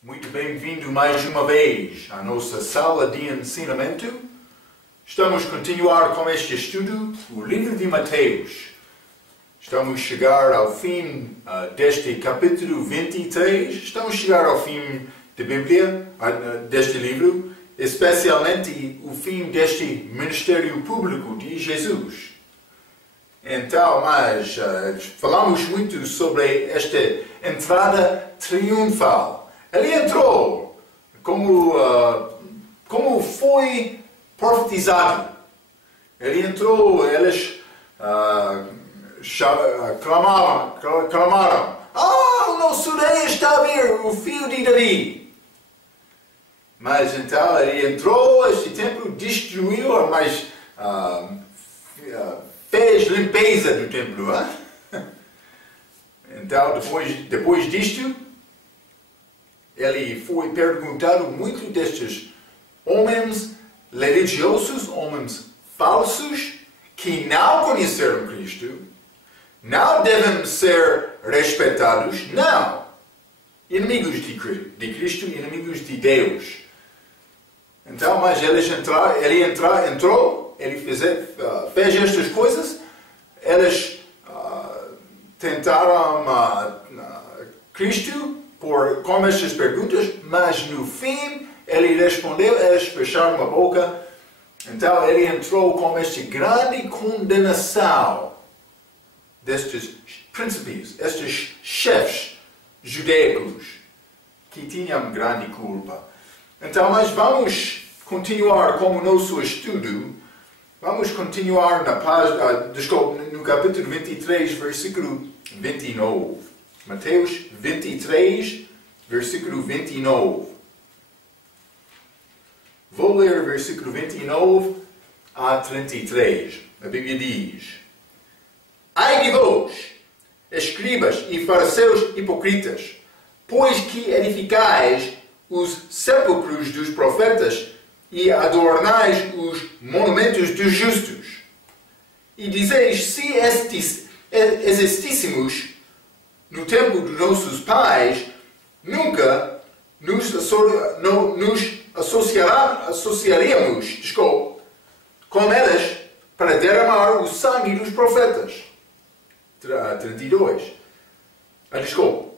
Muito bem-vindo mais uma vez à nossa sala de ensinamento. Estamos a continuar com este estudo, o livro de Mateus. Estamos a chegar ao fim deste capítulo 23. Estamos a chegar ao fim da Bíblia, deste livro, especialmente o fim deste ministério público de Jesus. Então, falamos muito sobre esta entrada triunfal. Ele entrou como foi profetizado. Ele entrou, eles clamaram, o nosso rei está a vir, o filho de Davi. Mas então ele entrou, este templo destruiu, mas fez limpeza do templo. Então, depois disto, ele foi perguntado muito destes homens religiosos, homens falsos, que não conheceram Cristo, não devem ser respeitados, não. Inimigos de Cristo, inimigos de Deus. Então, mas ele entrou, ele fez estas coisas, eles tentaram Cristo com estas perguntas, mas no fim ele respondeu, eles fecharam a boca. Então ele entrou com esta grande condenação destes príncipes, estes chefes judaicos que tinham grande culpa. Então, mas vamos continuar com o nosso estudo. Vamos continuar no capítulo 23, versículo 29. Mateus 23, versículo 29. Vou ler o versículo 29 a 33. A Bíblia diz: Ai de vós, escribas e fariseus hipocritas, pois que edificais os sepulcros dos profetas e adornais os monumentos dos justos. E dizeis, se existíssemos no tempo dos nossos pais, nunca nos associaríamos com elas para derramar o sangue dos profetas. 32.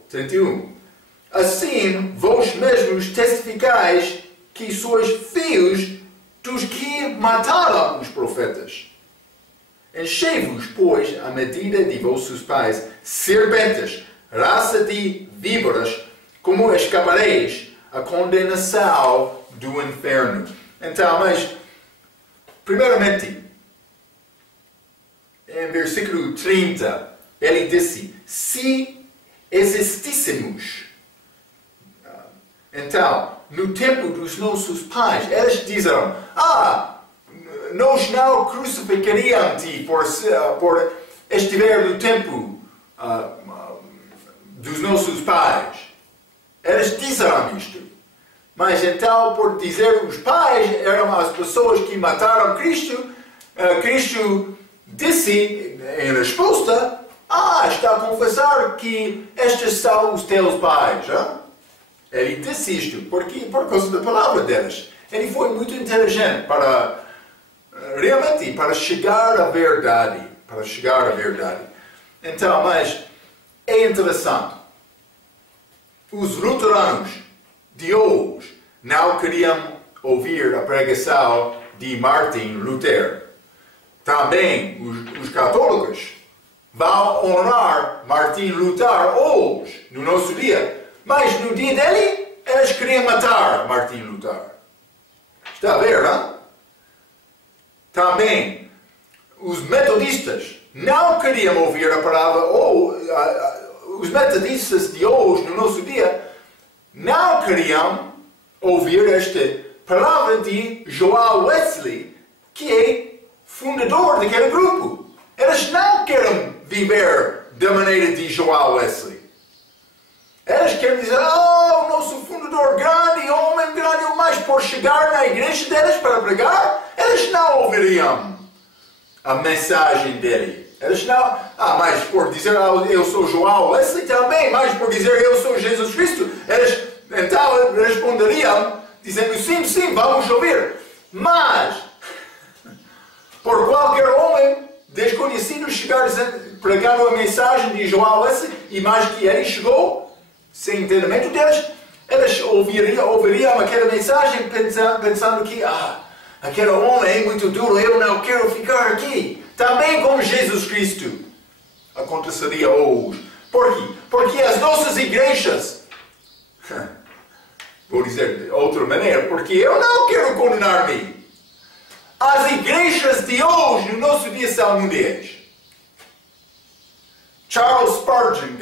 31. Assim, vós mesmos testificais que sois filhos dos que mataram os profetas. Enchei-vos, pois, à medida de vossos pais, serpentes, raça de víboras, como escapareis a condenação do inferno. Então, mas, primeiramente, em versículo 30, ele disse, se existíssemos. Então, no tempo dos nossos pais, eles disseram, nós não crucificaríamos-te por estiver no tempo dos nossos pais. Eles disseram isto. Mas então, por dizer os pais, eram as pessoas que mataram Cristo, Cristo disse em resposta, está a confessar que estes são os teus pais. Ele disse isto por causa da palavra deles. Ele foi muito inteligente para chegar à verdade. Então, mas é interessante. Os luteranos de hoje não queriam ouvir a pregação de Martin Lutero. Também os católicos vão honrar Martin Lutero hoje, no nosso dia. Mas no dia dele, eles queriam matar Martin Lutero. Está a ver, não? Também, os metodistas não queriam ouvir a palavra, os metodistas de hoje, no nosso dia, não queriam ouvir esta palavra de Joel Wesley, que é fundador daquele grupo. Eles não querem viver da maneira de Joel Wesley. Eles querem dizer, nosso fundador grande, homem grande, mas por chegar na igreja deles para pregar, eles não ouviriam a mensagem dele. Eles não, mas por dizer, eu sou Joel Wesley também, mas por dizer, eu sou Jesus Cristo, eles Então responderiam, dizendo, sim, sim, vamos ouvir. Mas, por qualquer homem desconhecido chegar pregando a mensagem de João essa, e mais que ele chegou, sem entendimento deles, eles ouviriam aquela mensagem pensando que, aquele homem é muito duro, eu não quero ficar aqui. Também com Jesus Cristo aconteceria hoje. Por quê? Porque as nossas igrejas, vou dizer de outra maneira, porque eu não quero condenar-me. As igrejas de hoje, no nosso dia, são mundiais. Charles Spurgeon,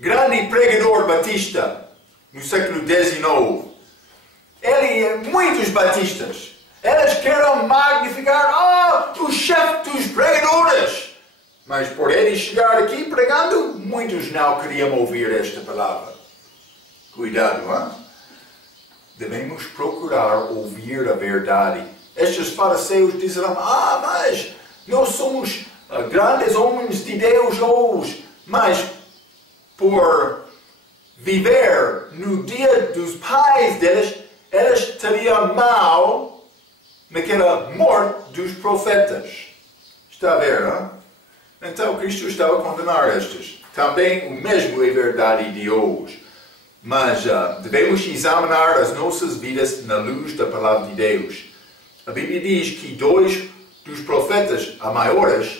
grande pregador batista no século XIX, muitos batistas, eles querem magnificar o chefe dos pregadores. Mas por ele chegar aqui pregando, muitos não queriam ouvir esta palavra. Cuidado, hein? Devemos procurar ouvir a verdade. Estes fariseus disseram, mas nós somos grandes homens de Deus hoje. Mas por viver no dia dos pais deles, eles teriam mal naquela morte dos profetas. Está a ver, não? Então Cristo estava a condenar estes. Também o mesmo é verdade de hoje. Mas devemos examinar as nossas vidas na luz da palavra de Deus. A Bíblia diz que 2 dos profetas maiores,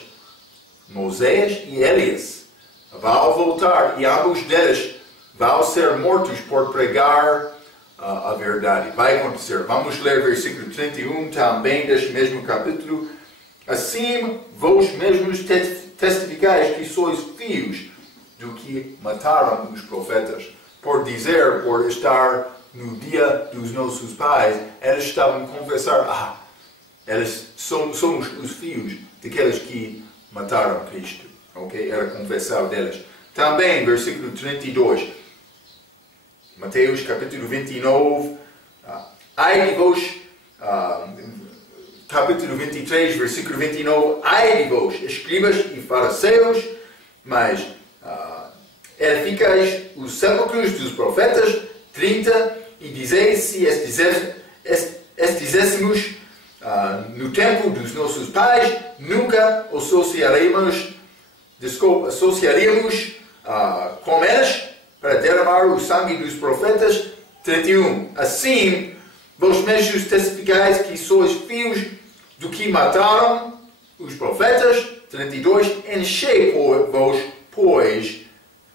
Moisés e Elias, vão voltar e ambos deles vão ser mortos por pregar a verdade. Vai acontecer. Vamos ler versículo 31 também deste mesmo capítulo. Assim, vós mesmos testificais que sois filhos do que mataram os profetas. Por estar no dia dos nossos pais, eles estavam a confessar, somos os filhos daqueles que mataram Cristo. Ok? Era a confissão deles. Também, versículo 32. Mateus capítulo 29. Ai de vós, capítulo 23, versículo 29. Ai de vós, escribas e fariseus, mas edificais os sepulcros dos profetas, 30, e dizeis se estivessemos no tempo dos nossos pais, nunca associaríamos com eles para derramar o sangue dos profetas, 31. Assim, vós mesmos testificais que sois filhos do que mataram os profetas, 32. Enchei-vos, pois,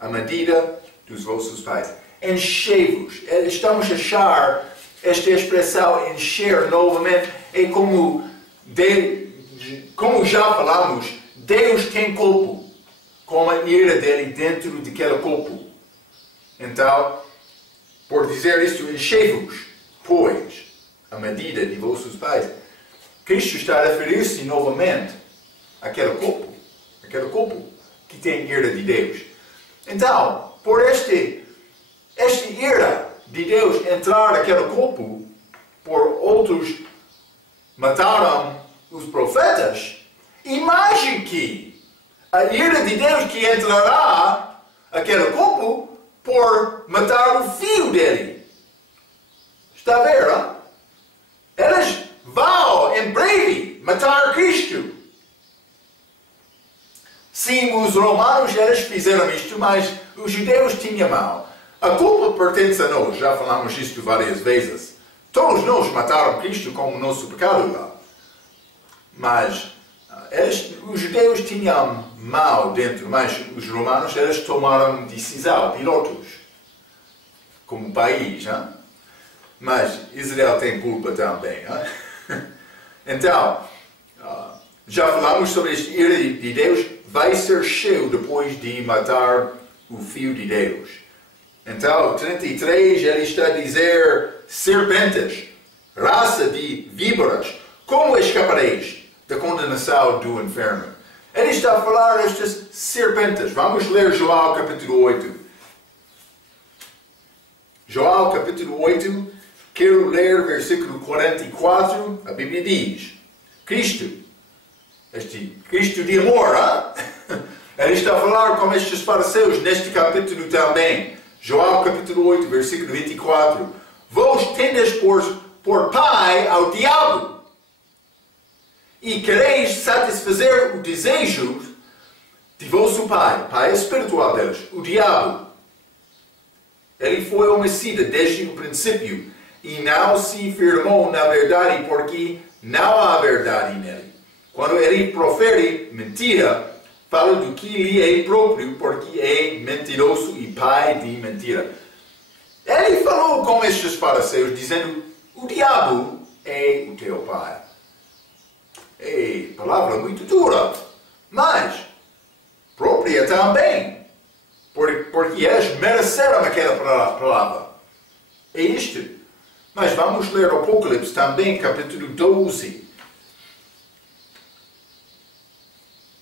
a medida dos vossos pais. Enchei-vos. Estamos a achar esta expressão encher novamente. É como já falamos, Deus tem corpo, com a ira dele dentro daquele corpo. Então, por dizer isto, enchei-vos, pois, a medida de vossos pais. Cristo está a referir-se novamente àquele corpo que tem ira de Deus. Então, por esta ira de Deus entrar naquele corpo, por outros mataram os profetas, imagine que a ira de Deus que entrará naquele corpo por matar o filho dele. Está a ver, não? Eles vão, em breve, matar Cristo. Sim, os romanos eles fizeram isto, mas os judeus tinham mal. A culpa pertence a nós, já falamos isto várias vezes. Todos nós mataram Cristo com o nosso pecado lá. Mas os judeus tinham mal dentro, mas os romanos eles tomaram decisão, pilotos, como país. Hein? Mas Israel tem culpa também. Hein? Então, já falamos sobre este ira de Deus, vai ser cheio depois de matar o Filho de Deus. Então, 33, ele está a dizer, serpentes, raça de víboras, como escapareis da condenação do inferno? Ele está a falar destas serpentes. Vamos ler João capítulo 8. João capítulo 8, quero ler versículo 44, a Bíblia diz, Cristo, este Cristo de amor, hein? Ele está a falar com estes fariseus neste capítulo também. João capítulo 8, versículo 24. Vós tendes por pai ao diabo, e quereis satisfazer o desejo de vosso pai espiritual deles, o diabo. Ele foi homicida desde o princípio, e não se firmou na verdade, porque não há verdade nele. Quando ele profere mentira, fala do que lhe é próprio, porque é mentiroso e pai de mentira. Ele falou com estes fariseus, dizendo: o diabo é o teu pai. É palavra muito dura, mas própria também, porque és merecer aquela palavra. É isto. Mas vamos ler Apocalipse também, capítulo 12.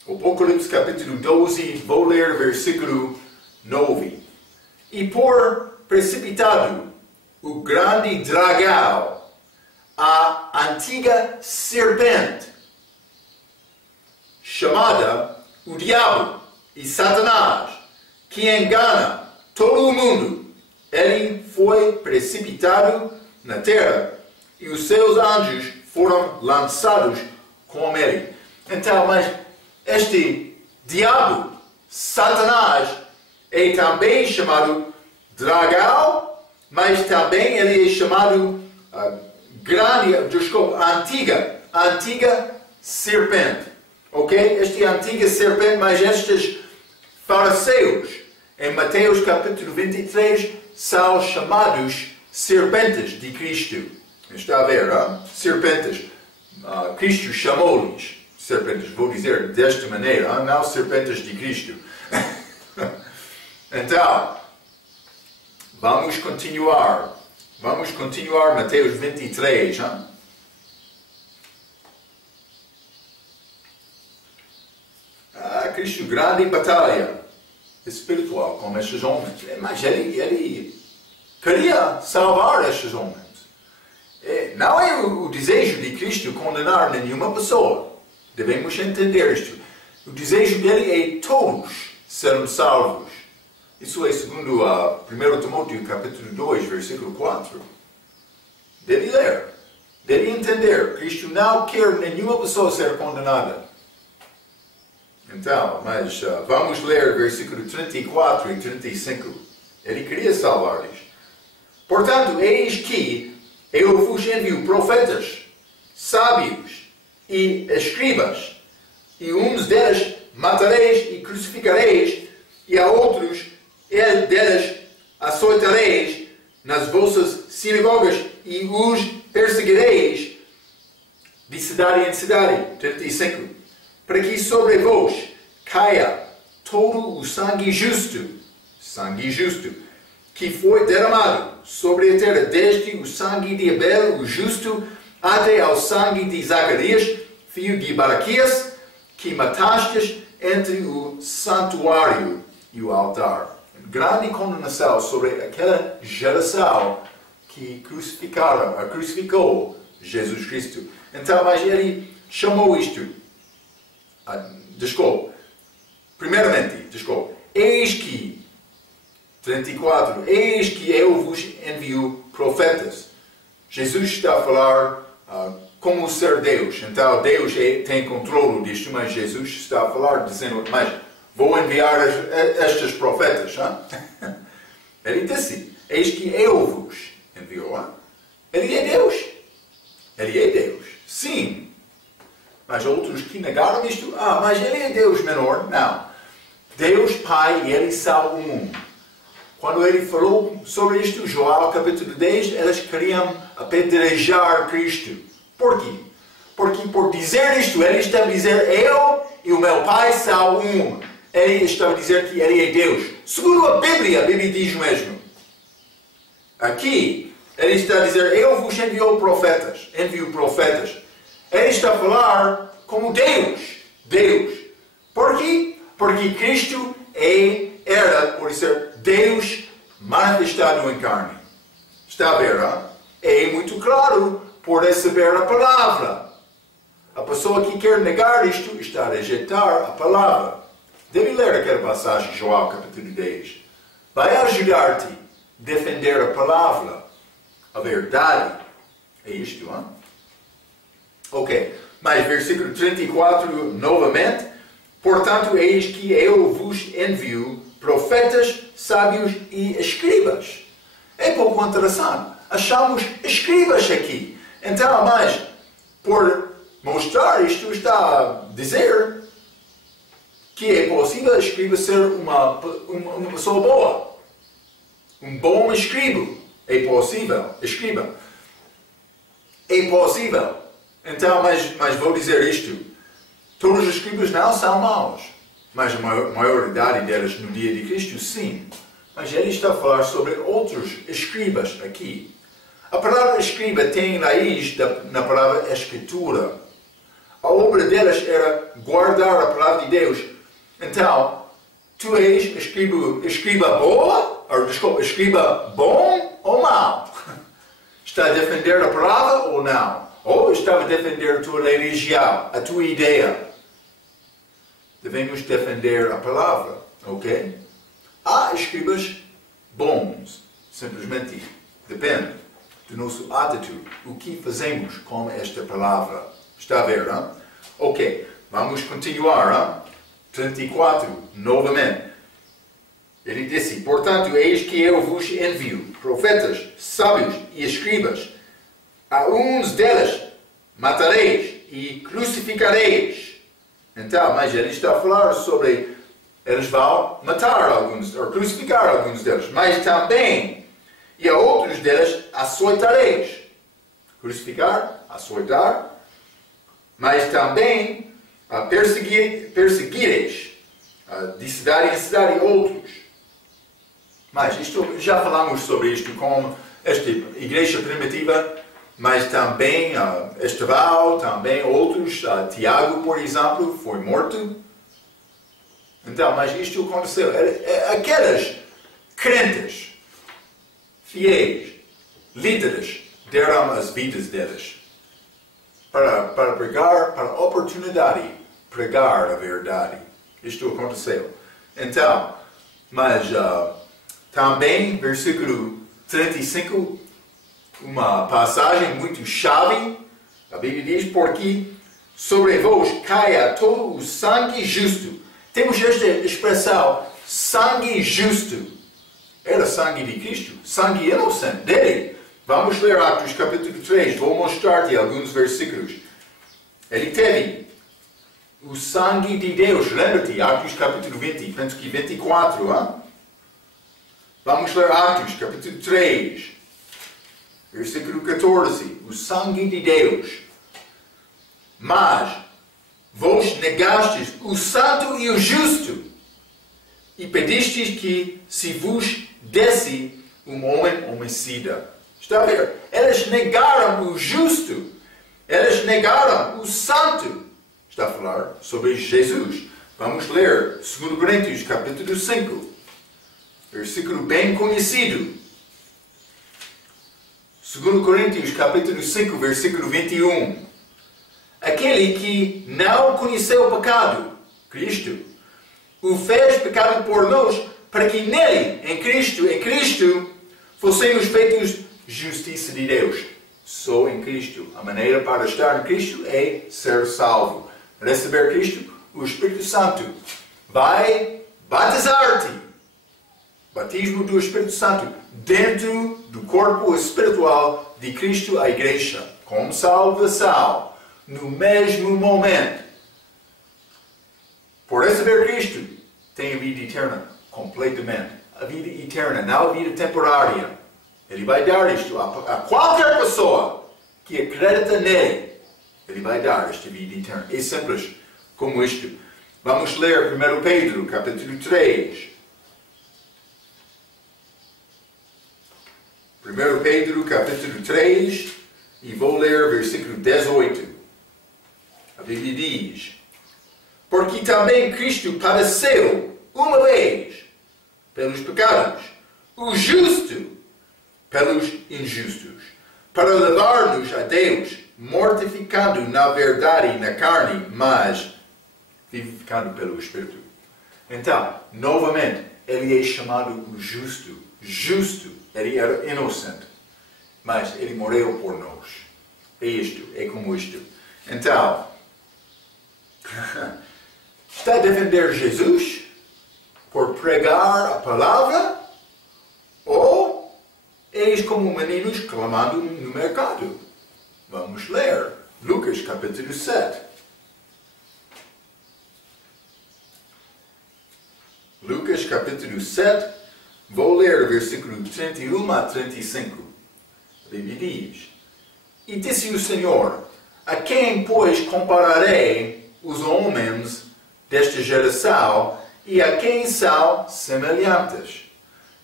Apocalipse capítulo 12, vou ler versículo 9. E por precipitado o grande dragão, a antiga serpente, chamada o diabo e Satanás, que engana todo o mundo, ele foi precipitado na terra, e os seus anjos foram lançados com ele. Então, mas este diabo, Satanás, é também chamado dragão, mas também ele é chamado antiga serpente. Ok? Esta antiga serpente, mas estes fariseus, em Mateus capítulo 23, são chamados serpentes de Cristo. Está a ver, hein? Serpentes. Cristo chamou-lhes serpentes. Vou dizer desta maneira, hein? Não serpentes de Cristo. Então, vamos continuar. Vamos continuar Mateus 23. Hein? Cristo, grande batalha espiritual com estes homens. Mas ele queria salvar estes homens. Não é o desejo de Cristo condenar nenhuma pessoa. Devemos entender isto. O desejo dele é todos serem salvos. Isso é segundo 1 Timóteo capítulo 2, versículo 4. Deve ler. Deve entender. Cristo não quer nenhuma pessoa ser condenada. Então, mas vamos ler versículo 34 e 35. Ele queria salvar-lhes. Portanto, eis que eu vos envio profetas, sábios e escribas, e uns deles matareis e crucificareis, e a outros deles açoitareis nas vossas sinagogas, e os perseguireis de cidade em cidade. 35. Para que sobre vós caia todo o sangue justo, que foi derramado sobre a terra, desde o sangue de Abel, o justo, até ao sangue de Zacarias, filho de Baraquias, que matastes entre o santuário e o altar. Grande condenação sobre aquela geração que crucificou Jesus Cristo. Então, mas ele chamou isto. Eis que, 34, eis que eu vos envio profetas. Jesus está a falar como ser Deus. Então Deus tem controle disto, mas Jesus está a falar dizendo, mas vou enviar estes profetas. Hein? Ele disse, eis que eu vos envio. Hein? Ele é Deus. Ele é Deus. Sim. Mas outros que negaram isto, mas ele é Deus menor. Não. Deus Pai e ele são um. Quando ele falou sobre isto, João capítulo 10, eles queriam apedrejar Cristo. Por quê? Porque por dizer isto, ele estava a dizer, eu e o meu Pai são um. Ele estava a dizer que ele é Deus. Segundo a Bíblia diz o mesmo. Aqui, ele está a dizer, eu vos envio profetas. Ele está a falar como Deus. Por quê? Porque Cristo era, por ser Deus manifestado em carne. Está a ver? Hein? É muito claro por receber a palavra. A pessoa que quer negar isto está a rejeitar a palavra. Deve ler aquela passagem, João capítulo 10. vai ajudar-te a defender a palavra, a verdade. É isto, hein? Ok, mas versículo 34, novamente. Portanto, eis que eu vos envio profetas, sábios e escribas. É pouco interessante. Achamos escribas aqui. Então, mas, por mostrar isto, está a dizer que é possível a escriba ser uma pessoa boa. Um bom escriba. É possível. Escriba. É possível. Então, mas vou dizer isto. Todos os escribas não são maus. Mas a maioridade deles no dia de Cristo, sim. Mas ele está a falar sobre outros escribas aqui. A palavra escriba tem raiz na palavra escritura. A obra deles era guardar a palavra de Deus. Então, tu és escriba boa, ou desculpa, escriba bom ou mau? Está a defender a palavra ou não? Ou está a defender a tua religião, a tua ideia? Devemos defender a palavra, ok? Há escribas bons, simplesmente depende do nosso atitude, o que fazemos com esta palavra. Está a ver, hein? Ok, vamos continuar, hein? 34, novamente. Ele disse, portanto, eis que eu vos envio profetas, sábios e escribas. A uns deles matareis e crucificareis. Então, mas ele está a falar sobre eles vão matar alguns, ou crucificar alguns deles, mas também, e a outros deles açoitareis. Crucificar, açoitar, mas também perseguireis, de cidade em cidade outros. Mas isto, já falamos sobre isto com esta igreja primitiva, mas também Estevão, também outros, Tiago, por exemplo, foi morto. Então, mas isto aconteceu. Aqueles crentes, fiéis, líderes, deram as vidas deles para pregar, para a oportunidade, pregar a verdade. Isto aconteceu. Então, mas também, versículo 35, uma passagem muito chave. A Bíblia diz, porque sobre vós caia todo o sangue justo. Temos esta expressão, sangue justo. Era sangue de Cristo, sangue inocente dele. Vamos ler Atos capítulo 3, vou mostrar-te alguns versículos. Ele teve o sangue de Deus, lembra-te, Atos capítulo 20, penso que 24, hein? Vamos ler Atos capítulo 3, versículo 14, o sangue de Deus. Mas vós negastes o santo e o justo, e pedistes que se vos desse um homem homicida. Está a ver? Eles negaram o justo, eles negaram o santo. Está a falar sobre Jesus. Vamos ler 2 Coríntios capítulo 5, versículo bem conhecido. 2 Coríntios capítulo 5, versículo 21. Aquele que não conheceu o pecado, Cristo, o fez pecado por nós, para que nele, em Cristo, fossemos feitos justiça de Deus. Só em Cristo. A maneira para estar em Cristo é ser salvo. Receber Cristo, o Espírito Santo vai batizar-te. Batismo do Espírito Santo dentro do corpo espiritual de Cristo, a igreja, com salvação. No mesmo momento. Por receber Cristo, tem a vida eterna, completamente. A vida eterna, não a vida temporária. Ele vai dar isto a qualquer pessoa que acredita nele. Ele vai dar esta vida eterna. É simples como isto. Vamos ler 1 Pedro, capítulo 3. 1 Pedro, capítulo 3, e vou ler versículo 18. A Bíblia diz, porque também Cristo padeceu uma vez pelos pecados, o justo pelos injustos, para levar-nos a Deus, mortificado na verdade na carne, mas vivificado pelo Espírito. Então, novamente, ele é chamado o justo. Justo. Ele era inocente. Mas ele morreu por nós. É isto. É como isto. Então, está a defender Jesus por pregar a palavra? Ou eis como meninos clamando no mercado? Vamos ler. Lucas capítulo 7. Lucas capítulo 7, vou ler versículo 31 a 35. A Bíblia diz: E disse o Senhor: A quem, pois, compararei os homens desta geração, e a quem são semelhantes?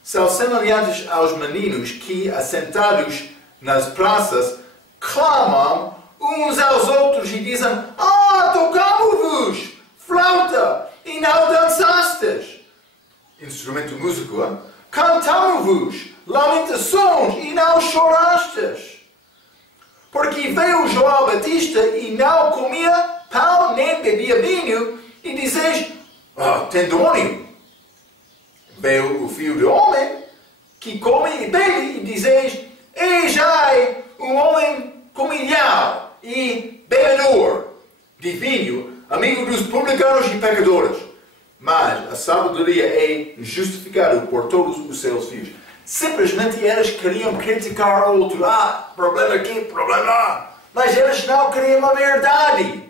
São semelhantes aos meninos que, assentados nas praças, clamam uns aos outros e dizem: tocamo-vos flauta e não dançastes. Instrumento músico, hein? Cantamo-vos lamentações e não chorastes. Porque veio João Batista e não comia pão nem bebia vinho, e dizeis: tem demônio. Veio o Filho do Homem que come e bebe, e dizeis: eis aí um homem comilhão e bebedor de vinho, amigo dos publicanos e pecadores. Mas a sabedoria é justificada por todos os seus filhos. Simplesmente eles queriam criticar o outro. Problema aqui, problema lá. Mas eles não queriam a verdade.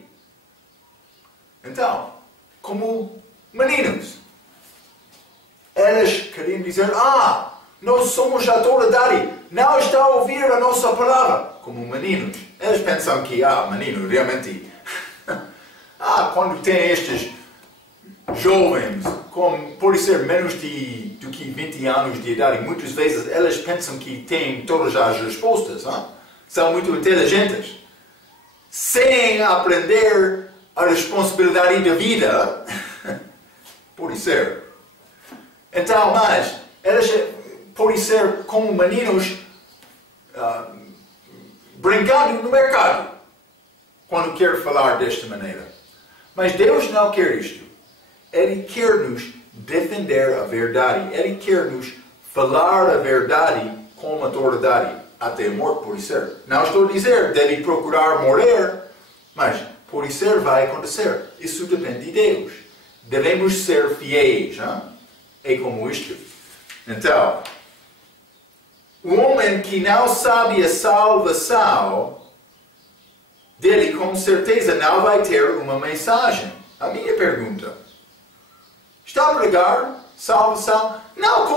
Então, como meninos, eles queriam dizer: nós somos a autoridade, não está a ouvir a nossa palavra. Como meninos, eles pensam que, menino, realmente, quando tem estes jovens, pode ser menos do que 20 anos de idade, muitas vezes eles pensam que têm todas as respostas, são muito inteligentes, sem aprender a responsabilidade da vida. Pode ser. Então, mas eles podem ser como meninos brincando no mercado, quando quer falar desta maneira. Mas Deus não quer isto. Ele quer nos defender a verdade. Ele quer nos falar a verdade com autoridade. Até a morte pode ser. Não estou a dizer deve procurar morrer, mas pode ser, vai acontecer. Isso depende de Deus. Devemos ser fiéis. É como isto. Então, o homem que não sabe a salvação dele, com certeza não vai ter uma mensagem. A minha pergunta: está a pregar salvação? Não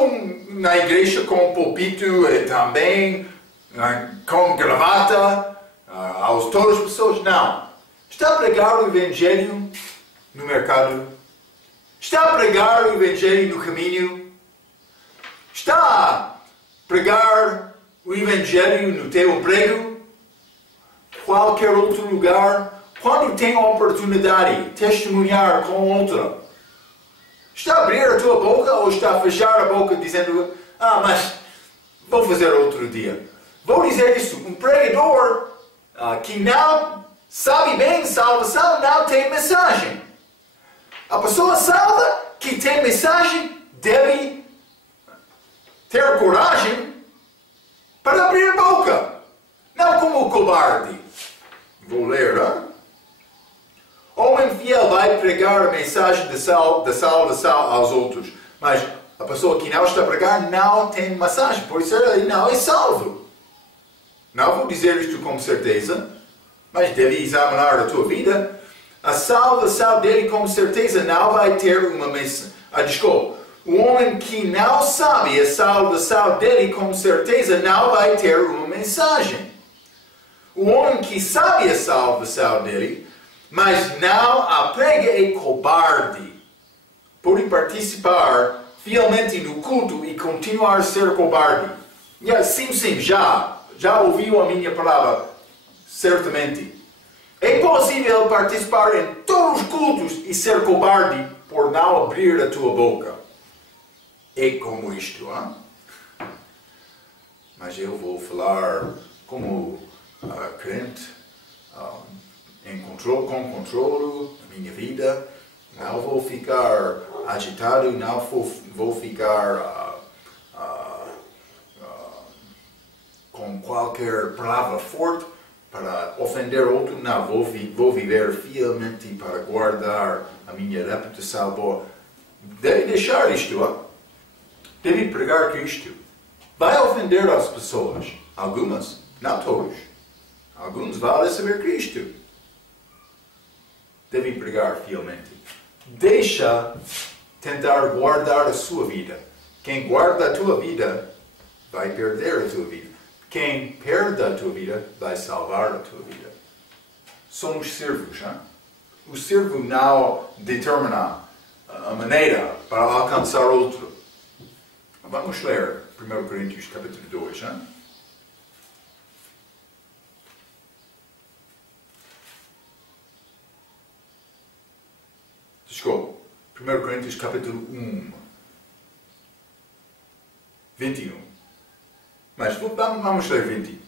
na igreja com púlpito e também com gravata aos todas as pessoas. Não. Está a pregar o Evangelho no mercado? Está a pregar o Evangelho no caminho? Está a pregar o Evangelho no teu emprego? Qualquer outro lugar? Quando tem a oportunidade de testemunhar com outra? Está a abrir a tua boca ou está a fechar a boca dizendo: mas vou fazer outro dia? Vou dizer isso: um pregador que não sabe bem salvação não tem mensagem. A pessoa salva que tem mensagem deve ter coragem para abrir a boca. Não como o cobarde. Vou ler, Homem fiel vai pregar a mensagem da salvação aos outros. Mas a pessoa que não está a pregar não tem mensagem. Por isso ele não é salvo. Não vou dizer isto com certeza, mas deve examinar a tua vida. A salvação dele com certeza não vai ter uma mensagem. Desculpa. O homem que não sabe a salvação dele com certeza não vai ter uma mensagem. O homem que sabe a salvação dele, mas não a prega, é cobarde. Pode participar fielmente no culto e continuar a ser cobarde. Sim, já ouviu a minha palavra, certamente. É possível participar em todos os cultos e ser cobarde por não abrir a tua boca. É como isto, Mas eu vou falar como crente, com controle na minha vida, Não vou ficar agitado, não vou ficar com qualquer palavra forte para ofender outro. Não, vou viver fielmente para guardar a minha reputação boa. Deve deixar isto, deve pregar Cristo. Vai ofender as pessoas, algumas, não todos. Alguns vão receber Cristo. Deve pregar fielmente. Deixa tentar guardar a sua vida. Quem guarda a tua vida vai perder a tua vida. Quem perde a tua vida vai salvar a tua vida. Somos servos. Hein? O servo não determina a maneira para alcançar outro. Vamos ler 1 Coríntios capítulo 2. Hein? Desculpa. 1 Coríntios capítulo 1. 21. Mas vamos ler 20.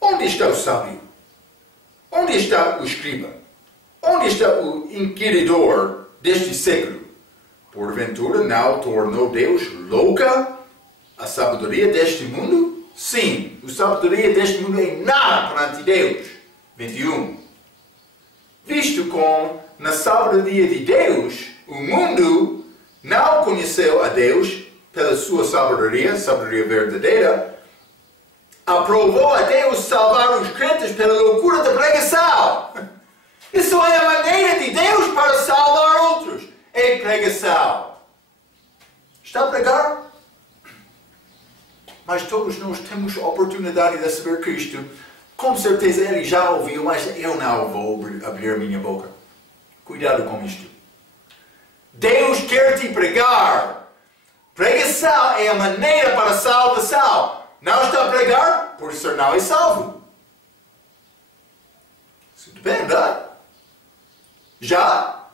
Onde está o sábio? Onde está o escriba? Onde está o inquiridor deste século? Porventura não tornou Deus louca a sabedoria deste mundo? Sim, a sabedoria deste mundo é nada perante Deus. 21. Visto como na sabedoria de Deus, o mundo não conheceu a Deus pela sua sabedoria verdadeira, aprovou a Deus salvar os crentes pela loucura da pregação. Isso é a maneira de Deus para salvar outros. É pregação. Está a pregar? Mas todos nós temos a oportunidade de receber Cristo. Com certeza ele já ouviu, mas eu não vou abrir minha boca. Cuidado com isto. Deus quer te pregar. Pregação é a maneira para a salvação. Não está a pregar, por isso não é salvo. Isso depende. Já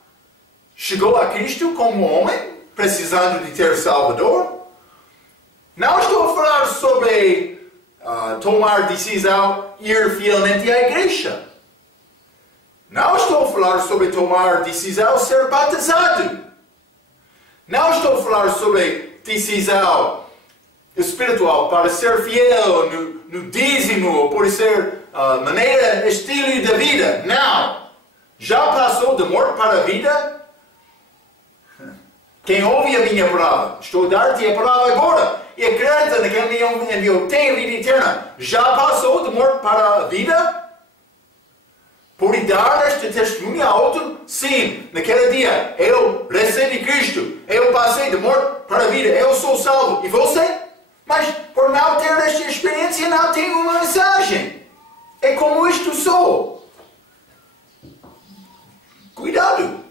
chegou a Cristo como homem, precisando de ter Salvador? Não estou a falar sobre tomar decisão e ir fielmente à igreja. Não estou a falar sobre tomar decisão ser batizado. Não estou a falar sobre decisão espiritual para ser fiel no dízimo, por ser maneira, estilo de vida. Não. Já passou da morte para a vida? Quem ouve a minha palavra, estou a dar-te a palavra agora, e acredita naquele me enviou, tem a vida eterna. Já passou da morte para a vida? Por dar este testemunho a outro? Sim, naquele dia eu recebi Cristo, eu passei da morte para a vida, eu sou salvo. E você? Mas por não ter esta experiência não tenho uma mensagem. É como isto sou. Cuidado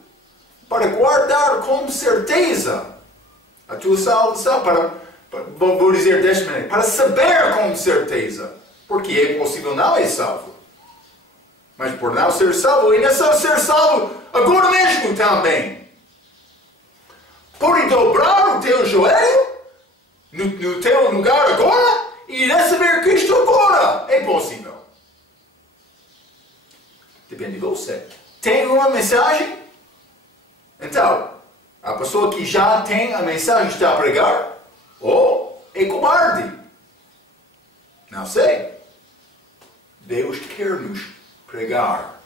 para guardar com certeza a tua salvação, vou dizer desta maneira, para saber com certeza, porque é possível não é salvo. Mas por não ser salvo, ainda só ser salvo agora mesmo também. Por dobrar o teu joelho no teu lugar agora e receber Cristo agora. É possível. Depende de você. Tem uma mensagem? Então, a pessoa que já tem a mensagem está a pregar? Ou é cobarde? Não sei. Deus quer nos pregar.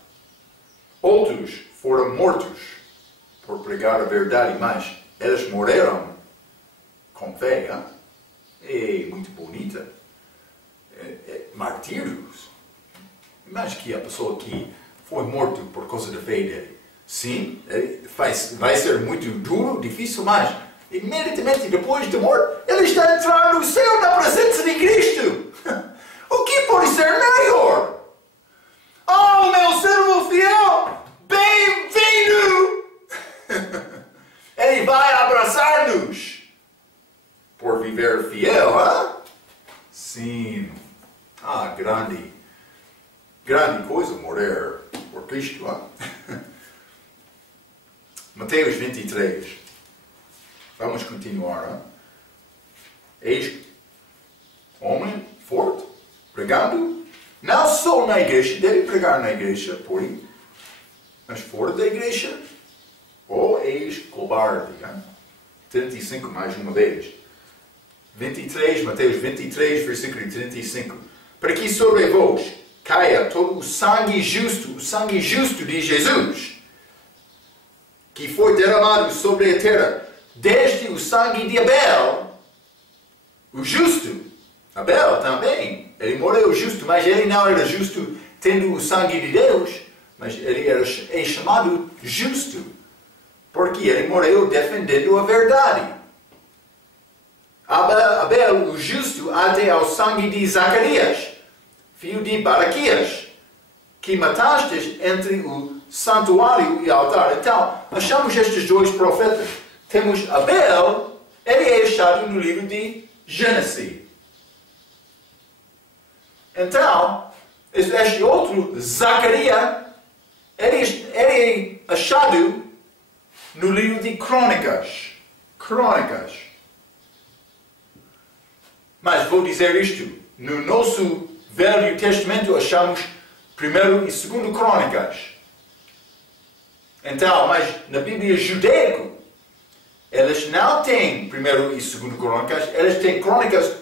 Outros foram mortos por pregar a verdade, mas eles morreram com fé. Hein? É muito bonita. Martírios. Imagine que a pessoa que foi morta por causa da fé dele. Sim, vai ser muito duro, difícil, mas imediatamente depois da morte, ele está entrando no céu na presença de Cristo. O que pode ser melhor? Oh, meu servo fiel, bem-vindo! Ele vai abraçar-nos por viver fiel, hein? Sim. Grande coisa morrer por Cristo, hein? Mateus 23. Vamos continuar. Hein? Eis homem forte, pregando, não só na igreja, deve pregar na igreja, porém, mas fora da igreja, ou és cobarde. Hein? 35, mais uma vez. 23, Mateus 23, versículo 35. Para que sobre vós caia todo o sangue justo de Jesus, que foi derramado sobre a terra, desde o sangue de Abel, o justo. Abel também, ele morreu justo, mas ele não era justo tendo o sangue de Deus, mas ele é chamado justo, porque ele morreu defendendo a verdade. Abel, o justo, até ao sangue de Zacarias, filho de Baraquias, que mataste entre o santuário e o altar. Então, achamos estes dois profetas. Temos Abel, ele é achado no livro de Gênesis. Então, este outro, Zacarias, ele é achado no livro de Crônicas. Mas vou dizer isto, no nosso Velho Testamento achamos 1º e 2º Crônicas. Então, mas na Bíblia judaica, eles não têm 1º e 2º Crônicas, eles têm Crônicas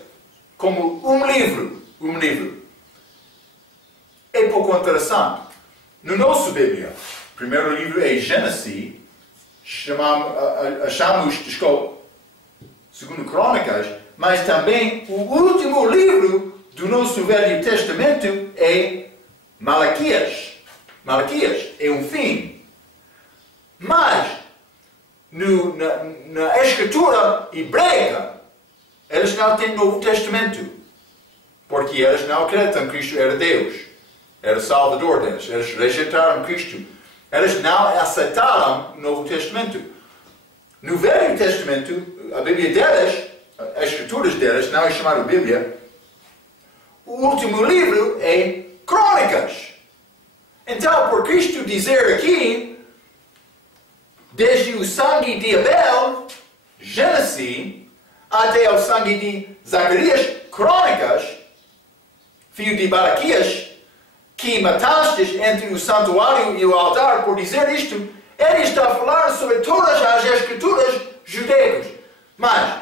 como um livro. É pouco interessante. No nosso Bíblia, o primeiro livro é Gênesis, achamos 2º Crônicas, mas também o último livro do nosso Velho Testamento é Malaquias. Malaquias é um fim. Mas, na escritura hebraica, eles não têm Novo Testamento. Porque eles não acreditam que Cristo era Deus. Era Salvador deles. Eles rejeitaram Cristo. Eles não aceitaram o Novo Testamento. No Velho Testamento, a Bíblia deles, as escrituras deles, não é chamada Bíblia, o último livro é Crônicas. Então, por Cristo dizer aqui, desde o sangue de Abel, Gênesis, até o sangue de Zacarias, Crônicas, filho de Baraquias, que mataste entre o santuário e o altar, por dizer isto, ele está a falar sobre todas as escrituras judaicas. Mas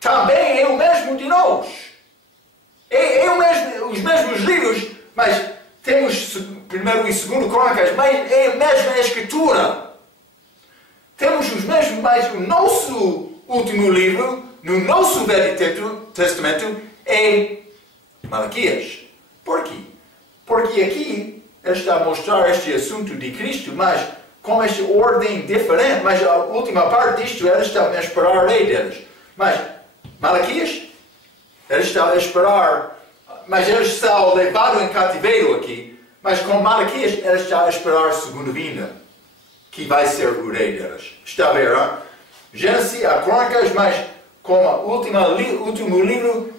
também é o mesmo de nós. Os mesmos livros, mas temos 1º e 2º Crônicas, mas é a mesma escritura. Temos os mesmos, mas o nosso último livro, no nosso Velho Testamento, é Malaquias. Por quê? Porque aqui ele está a mostrar este assunto de Cristo, mas com esta ordem diferente. Mas a última parte disto, ele está a esperar a lei deles. Mas Malaquias, ele está a esperar, mas ele está levado em cativeiro aqui. Mas com Malaquias, ele está a esperar a segunda vinda, que vai ser o rei deles. Está a ver, hein? Gênesis, a Crônicas, mas com o último livro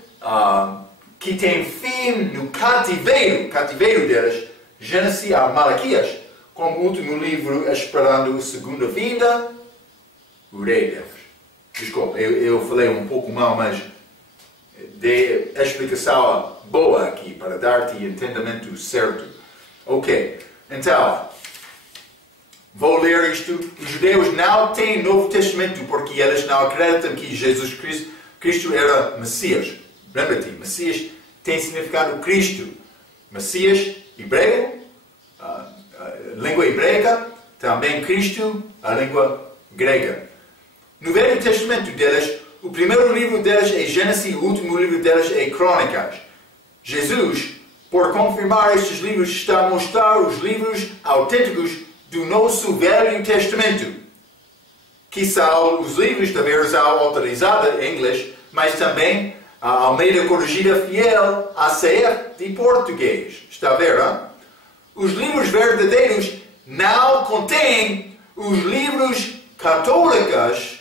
que tem fim no cativeiro deles, Gênesis a Malaquias, como último livro esperando a segunda vinda, o rei deles. Desculpa, eu falei um pouco mal, mas dei a explicação boa aqui para dar-te o entendimento certo. Ok, então, vou ler isto. Os judeus não têm Novo Testamento porque eles não acreditam que Jesus Cristo era Messias. Lembra-te, Messias tem significado Cristo. Messias, hebreu, língua hebraica, também Cristo, a língua grega. No Velho Testamento deles, o primeiro livro deles é Gênesis, o último livro deles é Crônicas. Jesus, por confirmar estes livros, está a mostrar os livros autênticos do nosso Velho Testamento, que são os livros da versão autorizada em inglês, mas também a Almeida Corrigida Fiel, ACF de português. Está a ver, hein? Os livros verdadeiros não contêm os livros católicos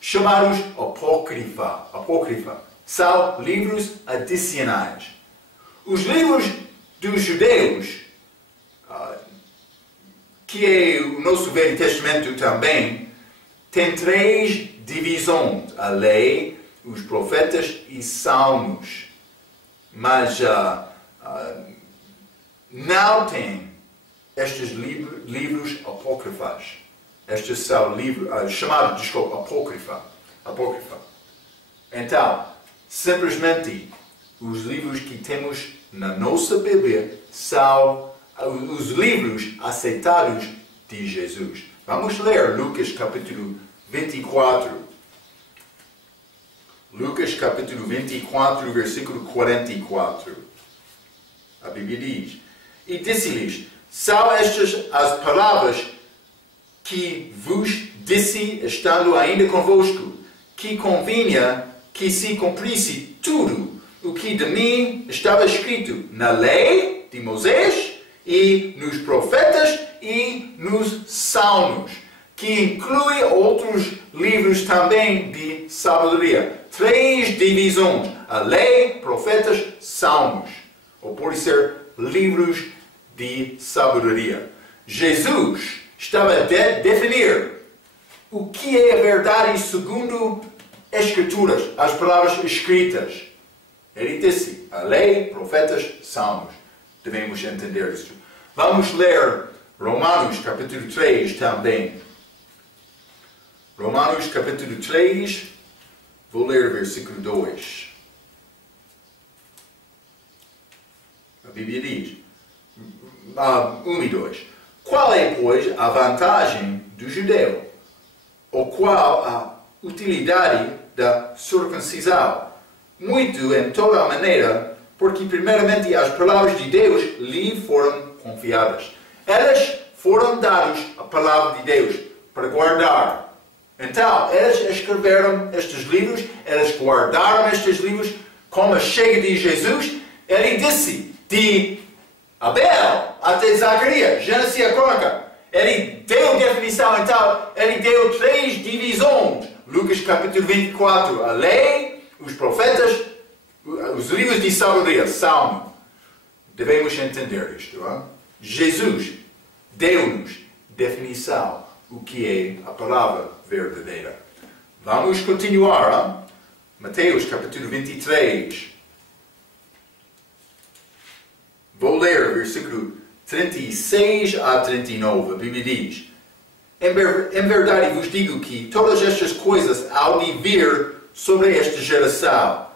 chamados apócrifa. São livros adicionais. Os livros dos judeus, que é o nosso Velho Testamento também, tem 3 divisões: a lei, os profetas e salmos. Mas não tem estes livros apócrifos. Estes são livros, chamados, desculpa, apócrifa. Então, simplesmente, os livros que temos na nossa Bíblia são os livros aceitados de Jesus. Vamos ler Lucas capítulo 24. Lucas capítulo 24, versículo 44. A Bíblia diz: E disse-lhes: São estas as palavras que vos disse estando ainda convosco, que convinha que se cumprisse tudo o que de mim estava escrito na lei de Moisés e nos profetas e nos salmos, que inclui outros livros também de sabedoria. 3 divisões: a lei, profetas, salmos. Ou pode ser livros de sabedoria. Jesus estava a definir o que é a verdade segundo as Escrituras, as palavras escritas. Ele disse: a lei, profetas, salmos. Devemos entender isto. Vamos ler Romanos capítulo 3 também. Romanos capítulo 3, vou ler versículo 2. A Bíblia diz, 1 e 2. Qual é, pois, a vantagem do judeu? Ou qual a utilidade da circuncisão? Muito em toda a maneira, porque primeiramente as palavras de Deus lhe foram confiadas. Elas foram dadas a palavra de Deus para guardar. Então, elas escreveram estes livros, elas guardaram estes livros, como a chega de Jesus. Ele disse, de Abel até Zacarias, Gênesis e a Crônica. Ele deu definição, então, ele deu 3 divisões. Lucas capítulo 24, a lei, os profetas, os livros de sabedoria, Salmo. Devemos entender isto. Hein? Jesus deu-nos definição o que é a palavra verdadeira. Vamos continuar. Hein? Mateus capítulo 23. Vou ler versículo 36 a 39. A Bíblia diz: Em verdade vos digo que todas estas coisas hão de vir sobre esta geração.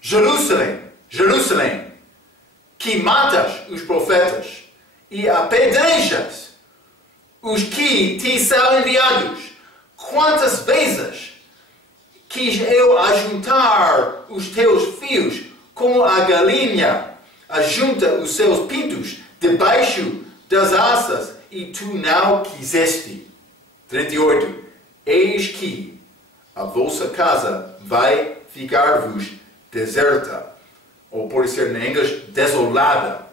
Jerusalém, Jerusalém, que matas os profetas e apedrejas os que te são enviados. Quantas vezes quis eu ajuntar os teus fios como a galinha ajunta os seus pintos debaixo das asas, e tu não quiseste. 38. Eis que a vossa casa vai ficar-vos deserta, ou pode ser em inglês desolada.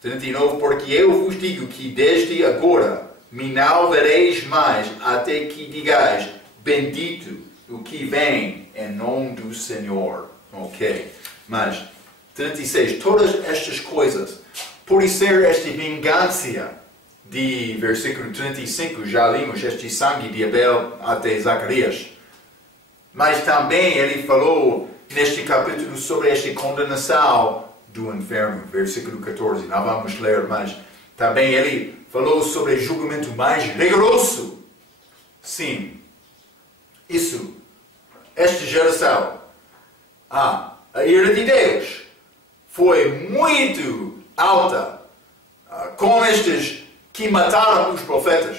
39. Porque eu vos digo que desde agora me não vereis mais, até que digais: bendito o que vem em nome do Senhor. Ok. Mas 36. Todas estas coisas, por ser esta vingança de versículo 35, já limos este sangue de Abel até Zacarias. Mas também ele falou neste capítulo sobre esta condenação do inferno, versículo 14. Não vamos ler, mas também ele falou sobre o julgamento mais rigoroso. Sim, isso, esta geração, a ira de Deus foi muito alta com estes que mataram os profetas.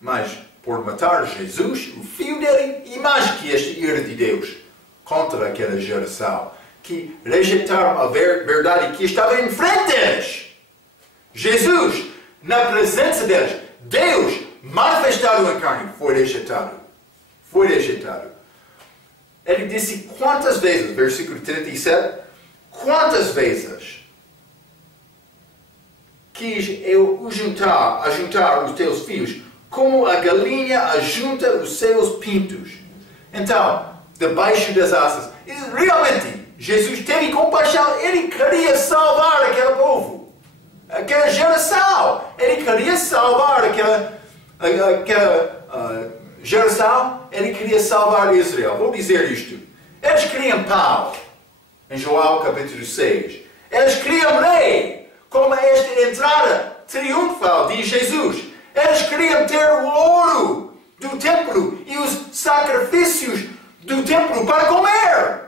Mas por matar Jesus, o filho dele, e mais que esta ira de Deus contra aquela geração, que rejeitaram a verdade que estava em frente deles. Jesus, na presença deles, Deus manifestado em carne, foi rejeitado. Foi rejeitado. Ele disse quantas vezes, versículo 37, quantas vezes quis eu ajuntar os teus filhos, como a galinha ajunta os seus pintos. Então, debaixo das asas, realmente, Jesus teve compaixão. Ele queria salvar aquele povo, aquela geração. Ele queria salvar aquela geração. Ele queria salvar Israel. Vou dizer isto. Eles queriam pão, em João capítulo 6. Eles queriam rei, como esta entrada triunfal de Jesus. Eles queriam ter o ouro do templo e os sacrifícios do templo para comer.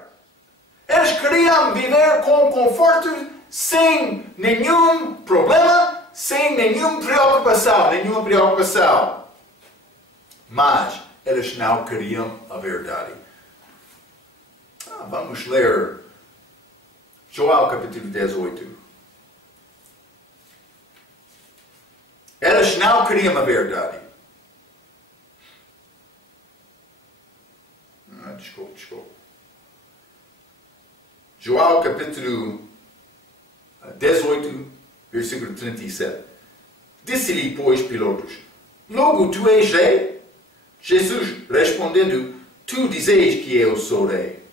Eles queriam viver com conforto, sem nenhum problema, sem nenhuma preocupação. Mas eles não queriam a verdade. Vamos ler João capítulo 18. Eles não queriam a verdade. Desculpa. João capítulo 18, versículo 37. Disse-lhe, pois, Pilatos: logo tu és rei? Jesus respondendo: tu dizes que eu sou rei.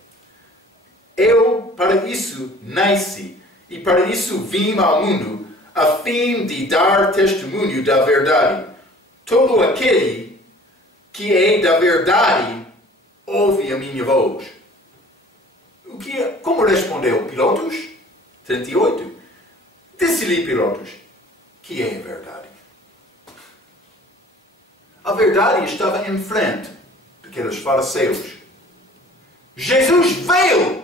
Eu para isso nasci e para isso vim ao mundo, a fim de dar testemunho da verdade. Todo aquele que é da verdade ouve a minha voz. Como respondeu Pilatos? 38. Disse-lhe Pilatos: que é a verdade? A verdade estava em frente daqueles fariseus. Jesus veio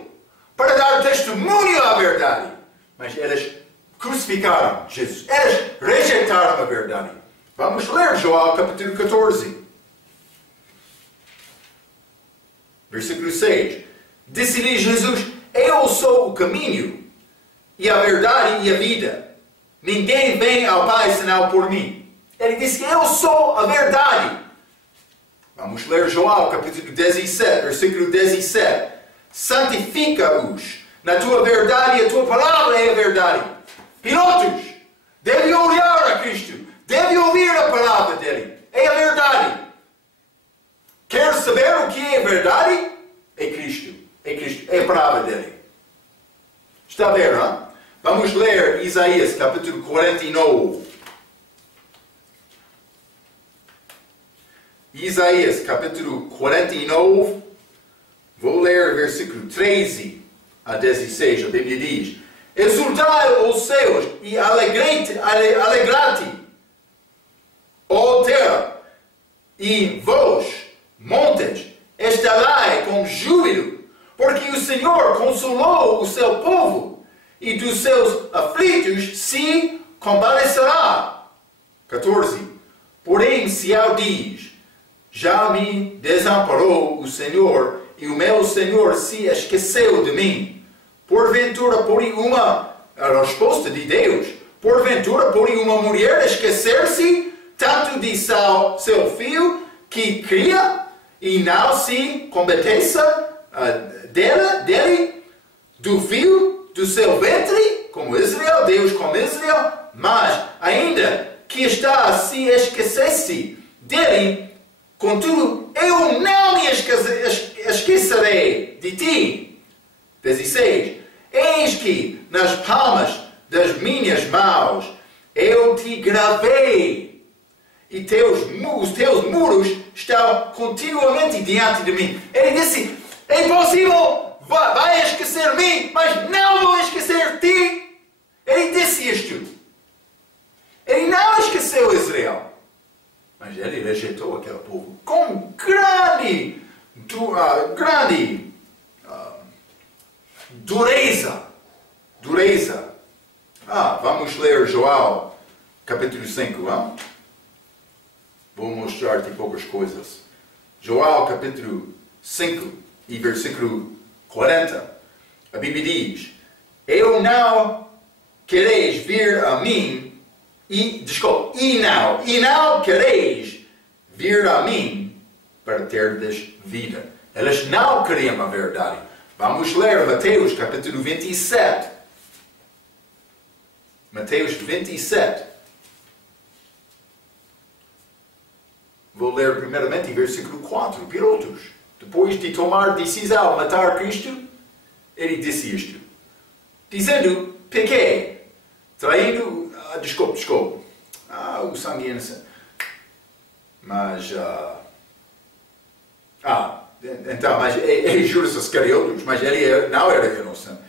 para dar testemunho à verdade. Mas eles crucificaram Jesus. Eles rejeitaram a verdade. Vamos ler João capítulo 14. Versículo 6. Disse-lhe Jesus: eu sou o caminho, e a verdade e a vida. Ninguém vem ao Pai senão por mim. Ele disse: eu sou a verdade. Vamos ler João capítulo 17, versículo 17. Santifica-os na tua verdade, e a tua palavra é a verdade. Pilatos deve olhar a Cristo, deve ouvir a palavra dele. É a verdade. Quer saber o que é a verdade? É Cristo. É Cristo. É a palavra dele. Está a ver, não? Vamos ler Isaías capítulo 49. Isaías capítulo 49. Vou ler versículo 13 a 16. A Bíblia diz: exultai os céus e alegrate, ó terra, e vós, montes, estalai com júbilo, porque o Senhor consolou o seu povo, e dos seus aflitos se compadecerá. 14. Porém, Sião diz: já me desamparou o Senhor, e o meu Senhor se esqueceu de mim. Porventura, a resposta de Deus: porventura, uma mulher esquecer-se tanto de seu filho que cria, e não se compadeça dele, do filho do seu ventre, como Israel, Deus como Israel, mas ainda que está a se esquecesse dele, contudo, eu não me esquecerei de ti. 16. Eis que nas palmas das minhas mãos eu te gravei, e os teus muros estão continuamente diante de mim. Ele disse: é impossível, vai esquecer mim, mas não vou esquecer ti. Ele disse isto. Ele não esqueceu Israel, mas ele rejeitou aquele povo com grande dureza. Vamos ler João capítulo 5. Vou mostrar-te poucas coisas. João capítulo 5 e versículo 40. A Bíblia diz: eu não quereis vir a mim, e não quereis vir a mim para terdes vida. Eles não queriam a verdade. Vamos ler Mateus capítulo 27. Mateus 27. Vou ler primeiramente versículo 4. Pilatos, depois de tomar decisão matar Cristo, ele disse isto, dizendo: pequei, traindo, desculpe, o sangue inocente. Mas, então, mas é Judas Iscariotes, mas ele não era inocente.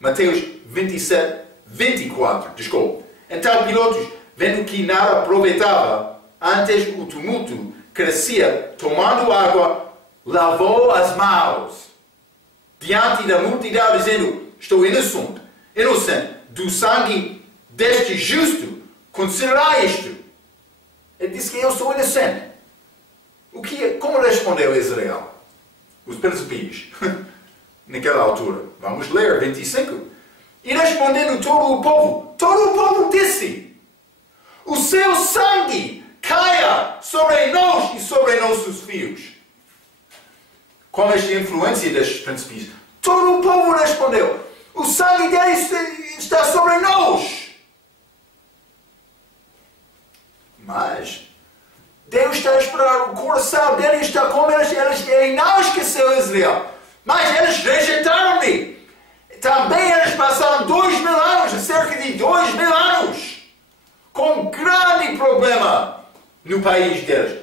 Mateus 27, 24, desculpe. Então Pilatos, vendo que nada aproveitava, antes o tumulto crescia, tomando água, lavou as mãos diante da multidão, dizendo: estou inocente do sangue deste justo, considerai isto. Ele disse que eu sou inocente. Como respondeu Israel? Os príncipes, naquela altura. Vamos ler 25. E respondendo todo o povo disse: o seu sangue caia sobre nós e sobre nossos filhos. Com esta influência destes príncipes, todo o povo respondeu: o sangue dele está sobre nós. Mas Deus está a esperar, o coração dele está com eles, ele não esqueceu Israel. Mas eles rejeitaram-me. Também eles passaram 2000 anos, cerca de 2000 anos, com um grande problema no país deles.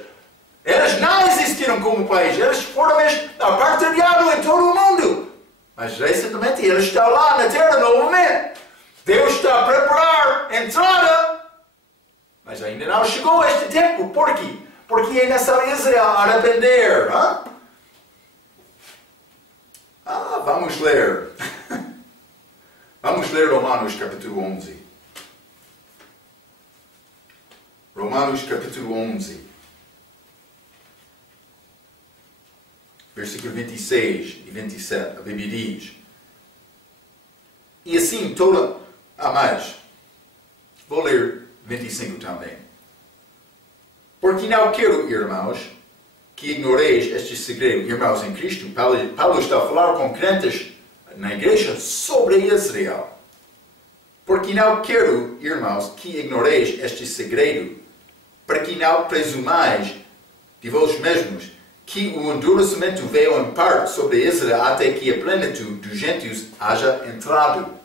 Eles não existiram como país, eles foram apartilhados em todo o mundo. Mas recentemente eles estão lá na terra novamente. Deus está a preparar a entrada. Mas ainda não chegou este tempo. Por quê? Porque é necessário Israel arrepender. Vamos ler. Vamos ler Romanos capítulo 11. Romanos capítulo 11. Versículo 26 e 27. A Bíblia diz: e assim toda... mais. Vou ler 25 também. Porque não quero, irmãos, que ignoreis este segredo. Irmãos em Cristo, Paulo está a falar com crentes na igreja sobre Israel. Porque não quero, irmãos, que ignoreis este segredo, para que não presumais de vós mesmos que o endurecimento veio em parte sobre Israel até que a plenitude dos gentios haja entrado.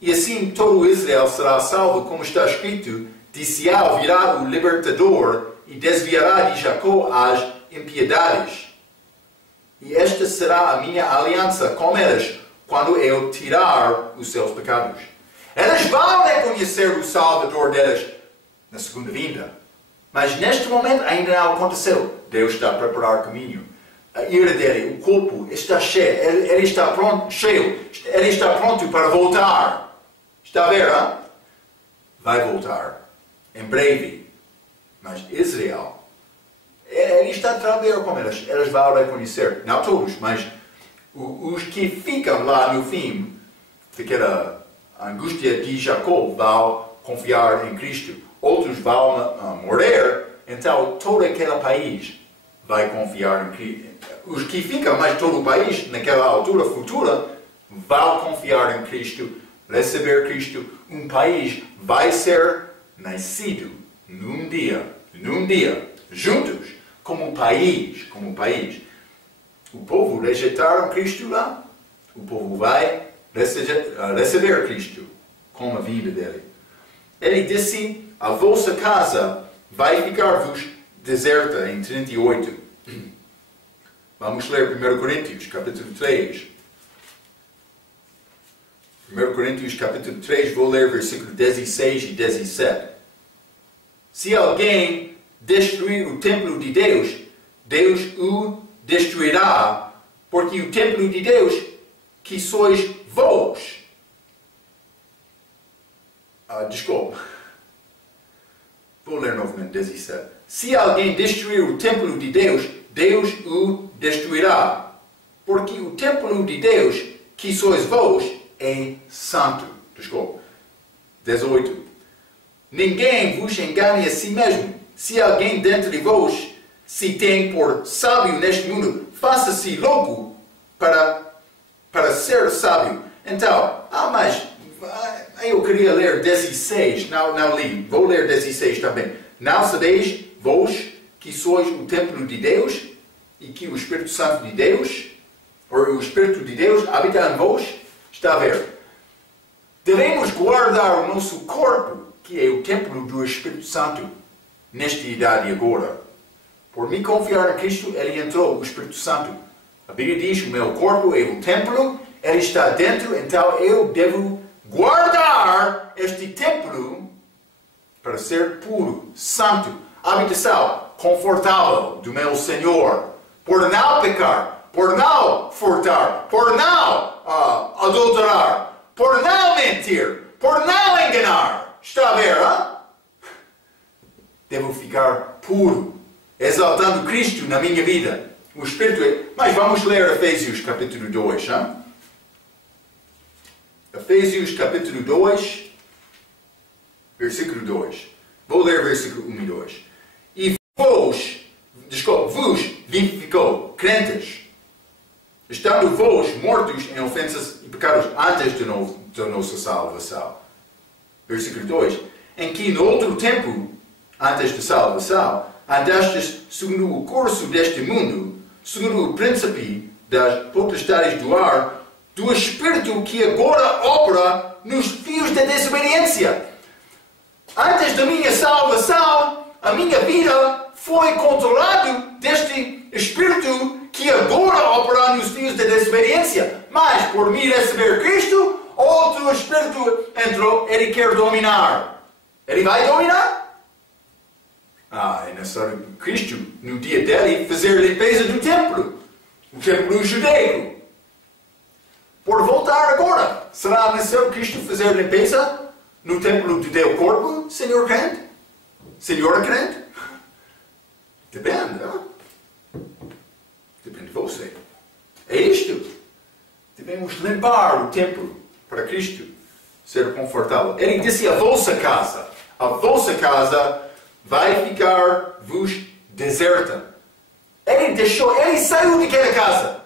E assim todo Israel será salvo, como está escrito: de Sião virá o libertador e desviará de Jacó as impiedades. E esta será a minha aliança com eles, quando eu tirar os seus pecados. Eles vão reconhecer o Salvador deles na segunda vinda. Mas neste momento ainda não aconteceu. Deus está a preparar o caminho. A ira dele, o corpo está cheio. Ele está pronto, cheio. Ele está pronto para voltar. Está a ver, hein? Vai voltar. Em breve. Mas Israel, ele está a trabalhar com eles. Eles vão reconhecer. Não todos, mas os que ficam lá no fim, daquela angústia de Jacó, vão confiar em Cristo. Outros vão morrer. Então todo aquele país vai confiar em Cristo. Os que ficam, mas todo o país, naquela altura futura, vão confiar em Cristo, receber Cristo. Um país vai ser nascido num dia, juntos, como um país. O povo rejeitaram Cristo lá. O povo vai receber Cristo com a vida dele. Ele disse: a vossa casa vai ficar-vos deserta em 38. Vamos ler 1 Coríntios, capítulo 3. 1 Coríntios, capítulo 3, vou ler versículos 16 e 17. Se alguém destruir o templo de Deus, Deus o destruirá, porque o templo de Deus, que sois vós. Desculpa. Vou ler novamente 17. Se alguém destruir o templo de Deus, Deus o destruirá. Porque o templo de Deus, que sois vós, é santo. Desculpa. 18. Ninguém vos engane a si mesmo. Se alguém dentre vós se tem por sábio neste mundo, faça-se louco para ser sábio. Então, mas eu queria ler 16, não li, vou ler 16 também. Não sabeis vós que sois o templo de Deus e que o Espírito Santo de Deus, ou o Espírito de Deus habita em vós? Está a ver? Devemos guardar o nosso corpo, que é o templo do Espírito Santo, nesta idade agora. Por me confiar em Cristo, ele entrou, o Espírito Santo. A Bíblia diz: o meu corpo é o templo, ele está dentro, então eu devo guardar este templo para ser puro, santo, habitação confortável do meu Senhor, por não pecar, por não furtar, por não adulterar, por não mentir, por não enganar. Está a ver, hein? Devo ficar puro, exaltando Cristo na minha vida. O Espírito é... Mas vamos ler Efésios capítulo 2, hein? Efésios capítulo 2, versículo 2. Vou ler versículo 1 e 2. E vos vivificou, crentes, estando vos mortos em ofensas e pecados antes da nossa salvação. Versículo 2. Em que no outro tempo, antes da salvação, andastes segundo o curso deste mundo, segundo o príncipe das potestades do ar, do Espírito que agora opera nos fios da desobediência. Antes da minha salvação, a minha vida foi controlada deste Espírito que agora opera nos fios da desobediência. Mas por mim receber Cristo, outro Espírito entrou, ele quer dominar. Ele vai dominar? É necessário Cristo, no dia dele, fazer a limpeza do templo. O templo judaico. Por voltar agora, será necessário Cristo fazer a limpeza no templo do teu corpo, senhor crente? Senhora crente? Depende, não? Depende de você. É isto. Devemos limpar o templo para Cristo ser confortável. Ele disse a vossa casa vai ficar-vos deserta. Ele saiu daquela casa.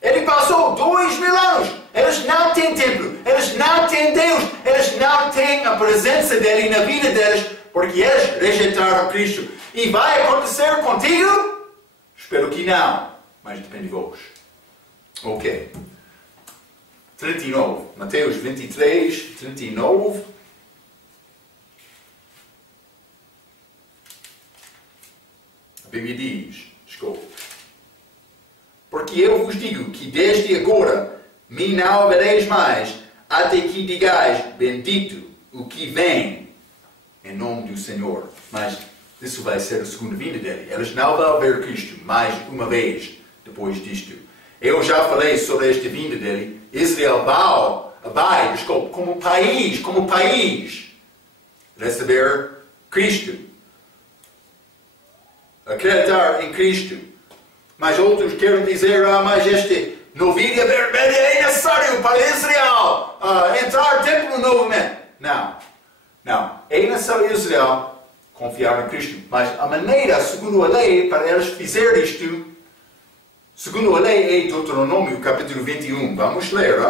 Ele passou 2000 anos. Eles não têm templo. Eles não têm Deus. Eles não têm a presença dele na vida deles, porque eles rejeitaram Cristo. E vai acontecer contigo? Espero que não. Mas depende de vós. Ok. 39. Mateus 23, 39. A Bíblia diz, desculpe. Porque eu vos digo que desde agora me não vereis mais, até que digais, bendito o que vem em nome do Senhor. Mas isso vai ser a segunda vinda dele. Eles não vão ver Cristo mais uma vez depois disto. Eu já falei sobre esta vinda dele. Israel vai, como país, receber Cristo. Acreditar em Cristo. Mas outros querem dizer, mas este novilha vermelha é necessário para Israel entrar no templo novamente. Não. É necessário Israel confiar em Cristo. Mas a maneira, segundo a lei, para eles fazer isto, segundo a lei, é Deuteronômio capítulo 21. Vamos ler,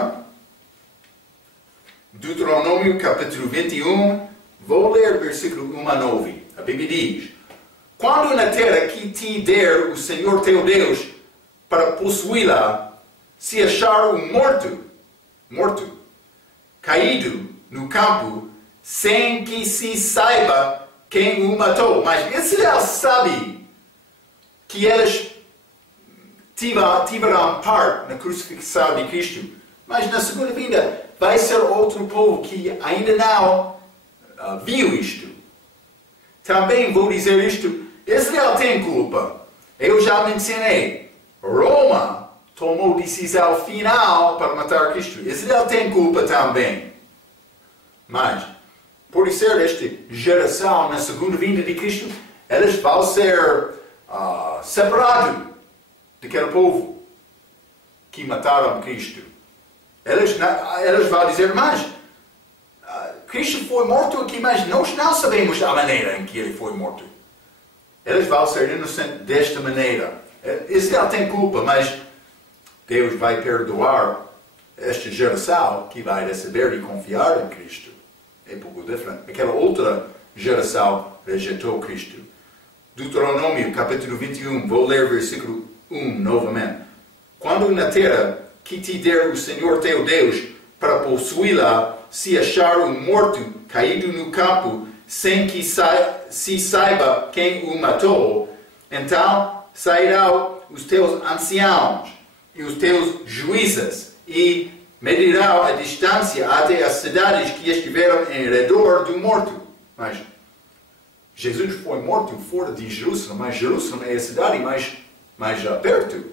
Deuteronômio capítulo 21. Vou ler versículo 1 a 9. A Bíblia diz: quando na terra que te der o Senhor teu Deus para possuí-la, se achar um morto, caído no campo, sem que se saiba quem o matou. Mas Israel sabe que eles tiveram parte na crucifixão de Cristo. Mas na segunda vinda vai ser outro povo que ainda não viu isto. Também vou dizer isto. Israel tem culpa. Eu já mencionei. Roma tomou decisão final para matar Cristo. Israel tem culpa também. Mas, por ser esta geração na segunda vinda de Cristo, eles vão ser separados daquele povo que mataram Cristo. Eles vão dizer, mas Cristo foi morto aqui, mas nós não sabemos a maneira em que ele foi morto. Eles vão ser inocentes desta maneira. Israel tem culpa, mas Deus vai perdoar esta geração que vai receber e confiar em Cristo. É um pouco diferente. Aquela outra geração rejeitou Cristo. Deuteronômio capítulo 21, vou ler versículo 1 novamente. Quando na terra que te der o Senhor teu Deus para possuí-la, se achar um morto caído no campo, sem que se saiba quem o matou, então sairão os teus anciãos e os teus juízes e medirão a distância até as cidades que estiveram em redor do morto. Mas Jesus foi morto fora de Jerusalém, mas Jerusalém é a cidade mais perto.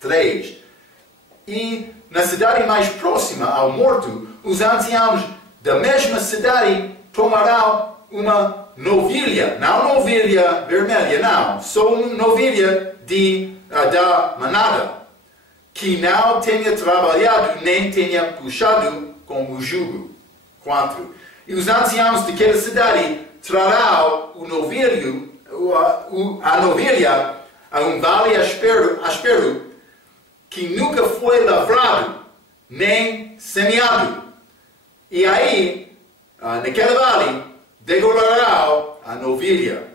3. E na cidade mais próxima ao morto, os anciãos da mesma cidade tomarão uma novilha, não novilha vermelha, não, só uma novilha da manada, que não tenha trabalhado nem tenha puxado com o jugo. 4. E os anciãos daquela cidade trarão o novilho, a novilha a um vale áspero que nunca foi lavrado nem semeado. E aí, naquele vale, degollará a novilha.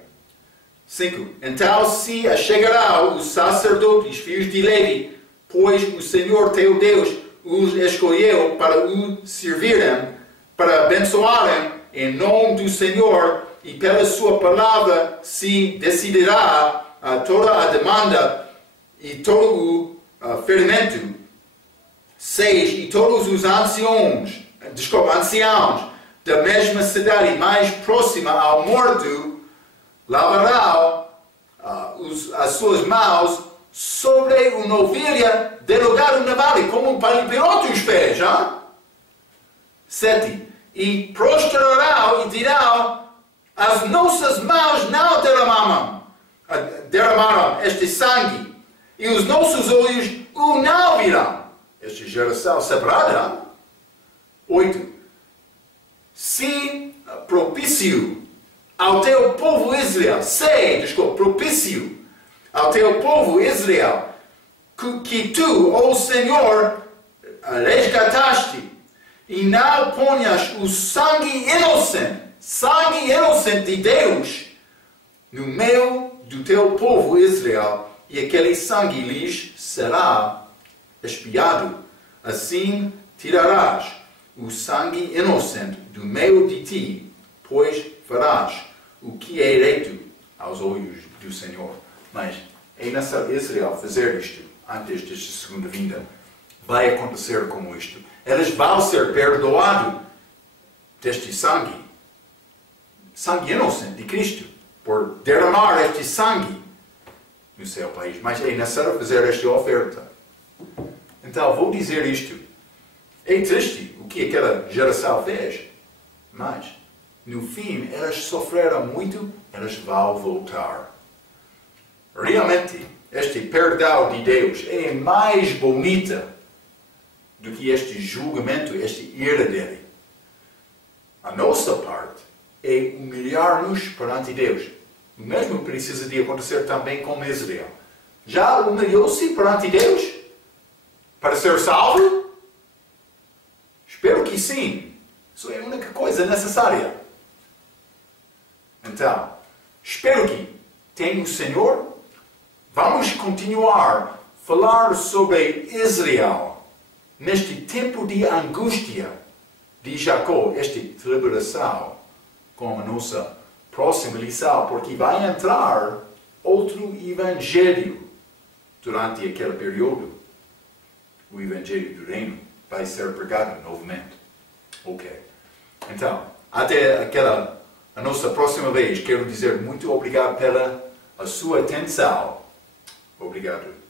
5. Então se achegarão os sacerdotes, filhos de Levi, pois o Senhor teu Deus os escolheu para o servirem, para abençoarem em nome do Senhor, e pela sua palavra se decidirá toda a demanda e todo o ferimento. 6. E todos os anciãos da mesma cidade mais próxima ao morto lavarão as suas mãos sobre a novilha derogado na vale, como para Pilotos fez. 7. E prostrarão e dirão: as nossas mãos não derramaram este sangue, e os nossos olhos o não virão. Esta geração separada. 8. Se propício ao teu povo Israel, propício ao teu povo Israel, que tu, ó Senhor, resgataste, e não ponhas o sangue inocente de Deus, no meio do teu povo Israel, e aquele sangue lhes será expiado. Assim tirarás o sangue inocente do meio de ti, pois farás o que é reto aos olhos do Senhor. Mas é necessário Israel fazer isto antes desta segunda vinda. Vai acontecer como isto. Eles vão ser perdoados deste sangue inocente de Cristo, por derramar este sangue no seu país. Mas é necessário fazer esta oferta. Então, vou dizer isto. É triste o que aquela geração fez, mas no fim elas sofreram muito, elas vão voltar. Realmente, este perdão de Deus é mais bonita do que este julgamento, esta ira dele. A nossa parte é humilhar-nos perante Deus. O mesmo precisa de acontecer também com Israel. Já humilhou-se perante Deus para ser salvo? Espero que sim. Isso é a única coisa necessária. Então, espero que tenha o Senhor. Vamos continuar a falar sobre Israel neste tempo de angústia de Jacó, esta tribulação, com a nossa próxima lição, porque vai entrar outro evangelho durante aquele período. O evangelho do reino vai ser pregado novamente. Ok. Então, até a nossa próxima vez, quero dizer muito obrigado pela sua atenção. Obrigado.